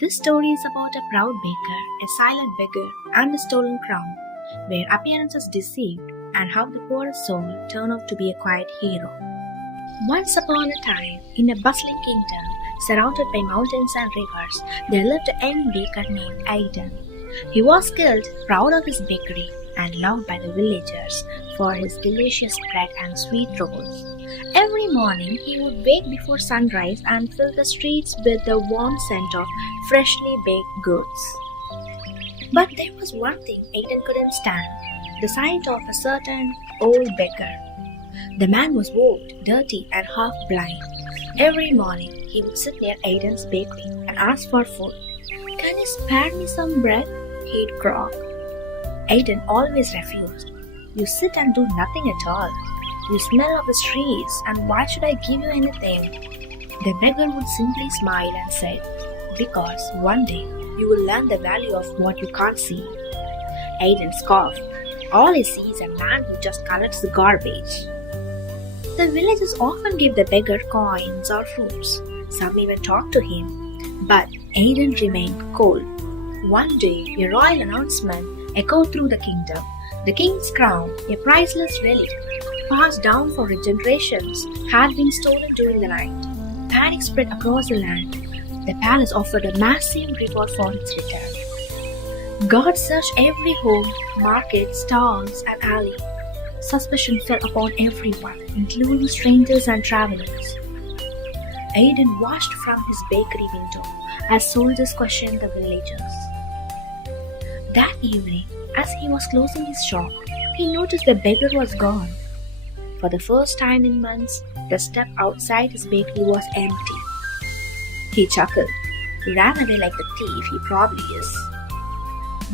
This story is about a proud baker, a silent beggar, and a stolen crown, where appearances deceived, and how the poorest soul turned out to be a quiet hero. Once upon a time, in a bustling kingdom, surrounded by mountains and rivers, there lived a young baker named Aidan. He was skilled, proud of his bakery, and loved by the villagers for his delicious bread and sweet rolls. Every morning he would wake before sunrise and fill the streets with the warm scent of freshly baked goods. But there was one thing Aidan couldn't stand, the sight of a certain old beggar. The man was old, dirty, and half blind. Every morning he would sit near Aidan's bakery and ask for food. "Can you spare me some bread?" he'd croak. Aidan always refused. "You sit and do nothing at all. You smell of the streets, and why should I give you anything?" The beggar would simply smile and say, "Because one day you will learn the value of what you can't see." Aidan scoffed. All he sees is a man who just collects the garbage. The villagers often give the beggar coins or fruits. Some even talk to him. But Aidan remained cold. One day, a royal announcement echoed through the kingdom. The king's crown, a priceless relic, passed down for generations, had been stolen during the night. Panic spread across the land. The palace offered a massive reward for its return. God searched every home, market, stalls, and alley. Suspicion fell upon everyone, including strangers and travelers. Aidan watched from his bakery window as soldiers questioned the villagers. That evening, as he was closing his shop, he noticed the beggar was gone. For the first time in months, the step outside his bakery was empty. He chuckled. He ran away like the thief he probably is.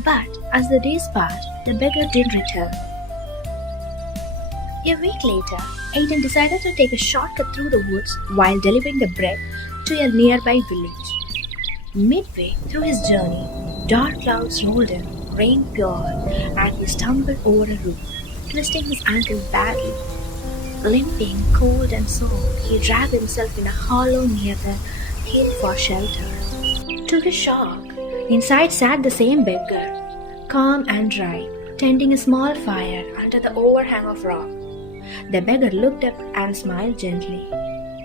But as the days passed, the beggar didn't return. A week later, Aidan decided to take a shortcut through the woods while delivering the bread to a nearby village. Midway through his journey, dark clouds rolled in, rain poured, and he stumbled over a root, twisting his ankle badly. Limping, cold and sore, he dragged himself in a hollow near the hill for shelter. To his shock, inside sat the same beggar, calm and dry, tending a small fire under the overhang of rock. The beggar looked up and smiled gently.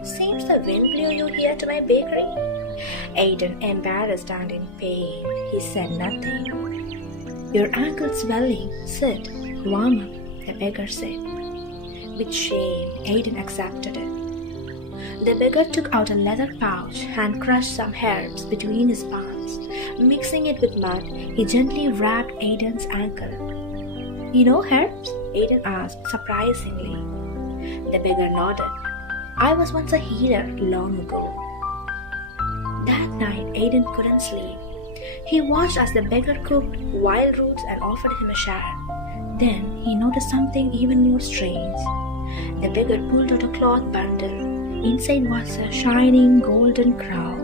"Seems the wind blew you here to my bakery." Aidan, embarrassed and in pain, he said nothing. "Your ankle's swelling. Sit, warm up," the beggar said. With shame, Aidan accepted it. The beggar took out a leather pouch and crushed some herbs between his palms. Mixing it with mud, he gently wrapped Aidan's ankle. "You know herbs?" Aidan asked, surprisingly. The beggar nodded. "I was once a healer long ago." That night, Aidan couldn't sleep. He watched as the beggar cooked wild roots and offered him a share. Then he noticed something even more strange. The beggar pulled out a cloth bundle. Inside was a shining golden crown.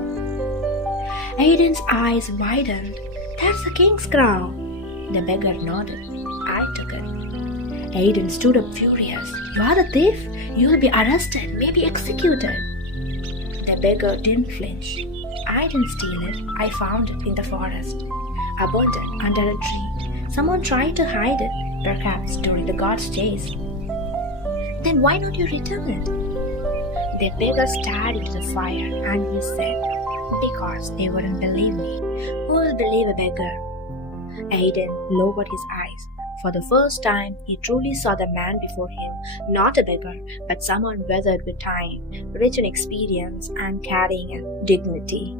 Aidan's eyes widened. "That's the king's crown." The beggar nodded. "I took it." Aidan stood up furious. "You are a thief. You will be arrested, maybe executed." The beggar didn't flinch. "I didn't steal it. I found it in the forest, abandoned under a tree. Someone tried to hide it, perhaps during the god's chase." "Then why don't you return it?" The beggar stared into the fire and he said, "Because they wouldn't believe me. Who will believe a beggar?" Aidan lowered his eyes. For the first time, he truly saw the man before him, not a beggar, but someone weathered with time, rich in experience and carrying a dignity.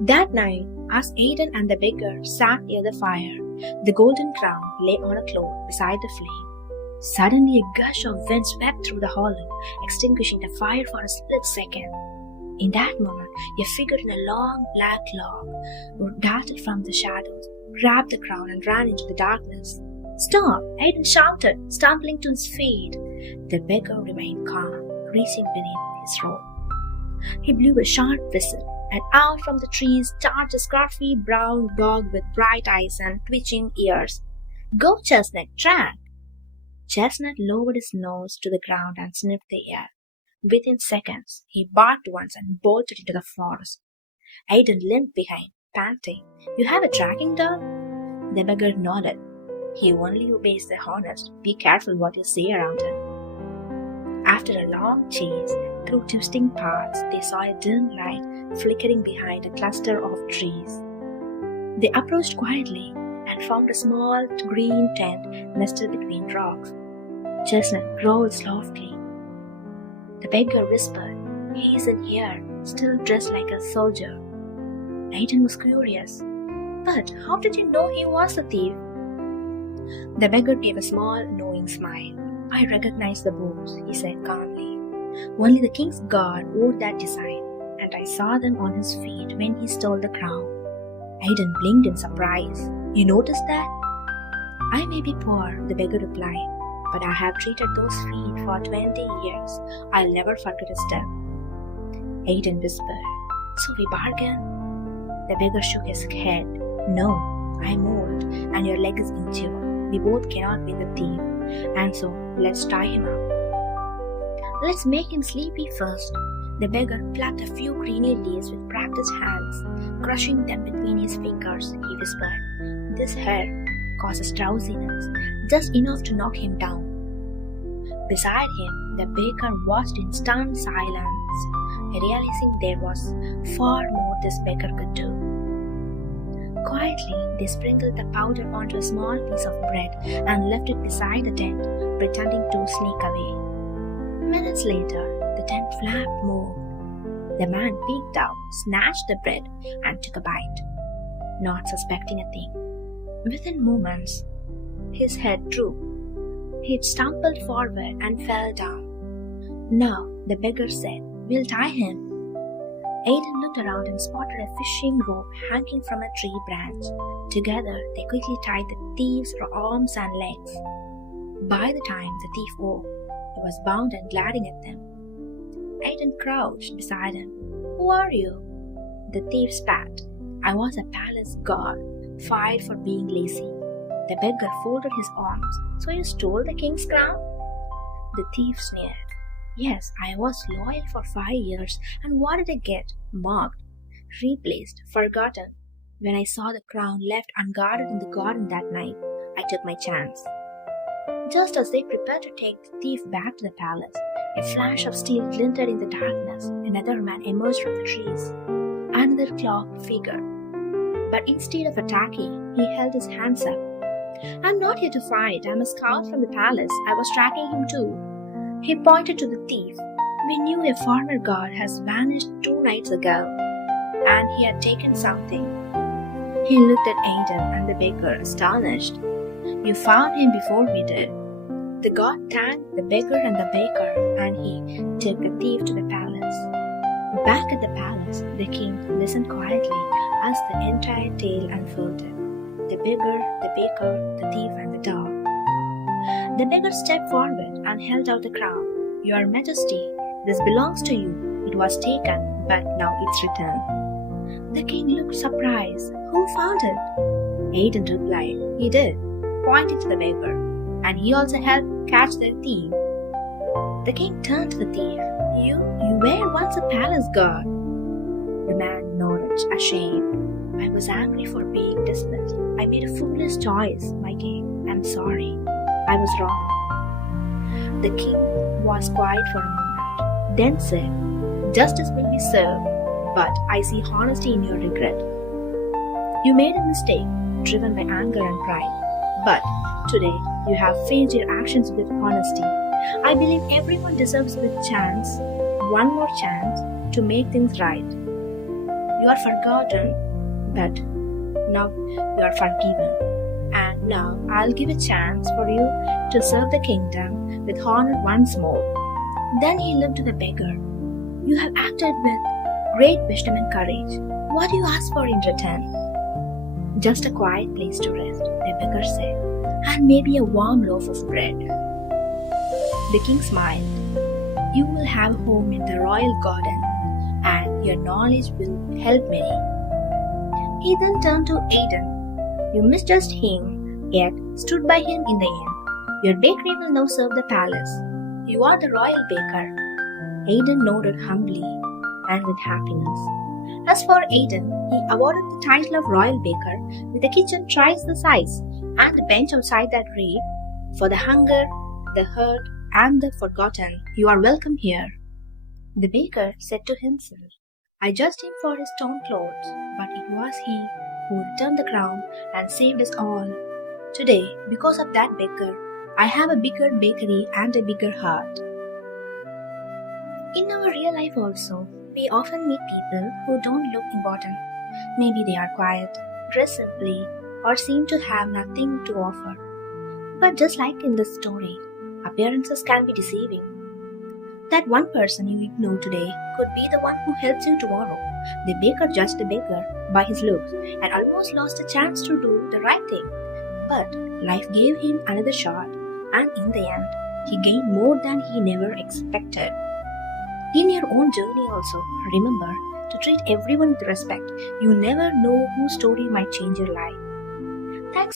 That night, as Aidan and the beggar sat near the fire, the golden crown lay on a cloth beside the flame. Suddenly, a gush of wind swept through the hollow, extinguishing the fire for a split second. In that moment, a figure in a long black cloak darted from the shadows, grabbed the crown, and ran into the darkness. "Stop!" Aidan shouted, stumbling to his feet. The beggar remained calm, reaching beneath his robe. He blew a sharp whistle, and out from the trees charged a scruffy brown dog with bright eyes and twitching ears. "Go, Chestnut, track!" Chestnut lowered his nose to the ground and sniffed the air. Within seconds, he barked once and bolted into the forest. Aidan limped behind, panting. "You have a tracking dog?" The beggar nodded. "He only obeys the honest. Be careful what you say around him." After a long chase through twisting paths, they saw a dim light flickering behind a cluster of trees. They approached quietly and found a small green tent nestled between rocks. Chestnut growled softly. The beggar whispered, "He isn't here, still dressed like a soldier." Aiden was curious. "But how did you know he was a thief?" The beggar gave a small, knowing smile. "I recognize the boots," he said calmly. "Only the king's guard wore that design, and I saw them on his feet when he stole the crown." Aiden blinked in surprise. "You noticed that?" "I may be poor," the beggar replied, "but I have treated those feet for 20 years. I'll never forget a step." Aiden whispered, "So we bargain?" The beggar shook his head. "No, I'm old, and your leg is injured. We both cannot be the thief, and so let's tie him up." "Let's make him sleepy first." The beggar plucked a few greeny leaves with practiced hands. Crushing them between his fingers, he whispered, "This hair causes drowsiness, just enough to knock him down." Beside him, the baker watched in stunned silence, realizing there was far more this beggar could do. Quietly, they sprinkled the powder onto a small piece of bread and left it beside the tent, pretending to sneak away. Minutes later, the tent flap moved. The man peeked out, snatched the bread, and took a bite, not suspecting a thing. Within moments, his head drooped. He stumbled forward and fell down. "Now," the beggar said, "we'll tie him." Aiden looked around and spotted a fishing rope hanging from a tree branch. Together, they quickly tied the thief's arms and legs. By the time the thief woke, he was bound and glaring at them. Aiden crouched beside him. "Who are you?" The thief spat. "I was a palace guard, fired for being lazy." The beggar folded his arms. "So you stole the king's crown?" The thief sneered. "Yes, I was loyal for 5 years, and what did I get? Mocked, replaced, forgotten. When I saw the crown left unguarded in the garden that night, I took my chance." Just as they prepared to take the thief back to the palace, a flash of steel glinted in the darkness. Another man emerged from the trees, another cloaked figure. But instead of attacking, he held his hands up. "I'm not here to fight. I'm a scout from the palace. I was tracking him too." He pointed to the thief. "We knew a former guard has vanished 2 nights ago, and he had taken something." He looked at Aiden and the baker, astonished. "You found him before we did." The guard thanked the beggar and the baker, and he took the thief to the palace. Back at the palace, the king listened quietly as the entire tale unfolded. The beggar, the baker, the thief, and the dog. The beggar stepped forward and held out the crown. "Your Majesty, this belongs to you. It was taken, but now it's returned." The king looked surprised. "Who found it?" Aiden replied, "He did," pointing to the beggar, "and he also helped catch the thief." The king turned to the thief. You were once a palace guard." The man nodded, ashamed. "I was angry for being dismissed. I made a foolish choice, my king. I'm sorry. I was wrong." The king was quiet for a moment, then said, "Justice will be served, but I see honesty in your regret. You made a mistake, driven by anger and pride, but today you have faced your actions with honesty. I believe everyone deserves a good chance, one more chance, to make things right. You are forgotten, but now you are forgiven. And now I'll give a chance for you to serve the kingdom with honor once more." Then he looked to the beggar. "You have acted with great wisdom and courage. What do you ask for in return?" "Just a quiet place to rest," the beggar said, "and maybe a warm loaf of bread." The king smiled. "You will have a home in the royal garden, and your knowledge will help many." He then turned to Aiden. "You misjudged him, yet stood by him in the end. Your bakery will now serve the palace. You are the royal baker." Aiden nodded humbly and with happiness. As for Aidan, he awarded the title of Royal Baker with a kitchen twice the size and a bench outside that read, "For the hunger, the hurt, and the forgotten, you are welcome here." The baker said to himself, "I judged him for his torn clothes, but it was he who returned the crown and saved us all. Today, because of that baker, I have a bigger bakery and a bigger heart." In our real life also, we often meet people who don't look important. Maybe they are quiet, dress simply, or seem to have nothing to offer. But just like in this story, appearances can be deceiving. That one person you ignore today could be the one who helps you tomorrow. The baker judged the beggar by his looks and almost lost a chance to do the right thing. But life gave him another shot, and in the end, he gained more than he never expected. In your own journey also, remember to treat everyone with respect. You never know whose story might change your life. Thanks.